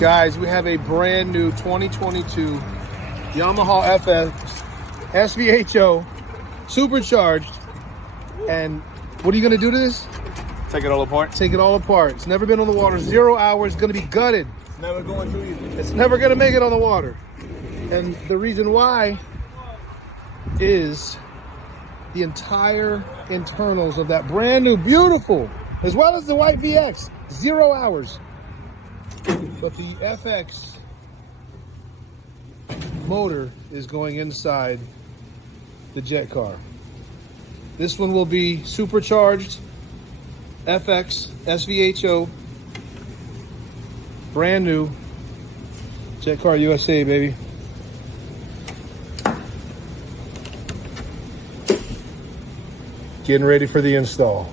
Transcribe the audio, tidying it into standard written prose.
Guys, we have a brand new 2022 Yamaha FX SVHO supercharged. And what are you going to do to this? Take it all apart. Take it all apart. It's never been on the water. 0 hours. Going to be gutted. It's never going to either. It's never going to make it on the water. And the reason why is the entire internals of that brand new, beautiful, as well as the white VX, 0 hours. But the FX motor is going inside the jet car. This one will be supercharged FX SVHO, brand new, Jet Car USA, baby. Getting ready for the install.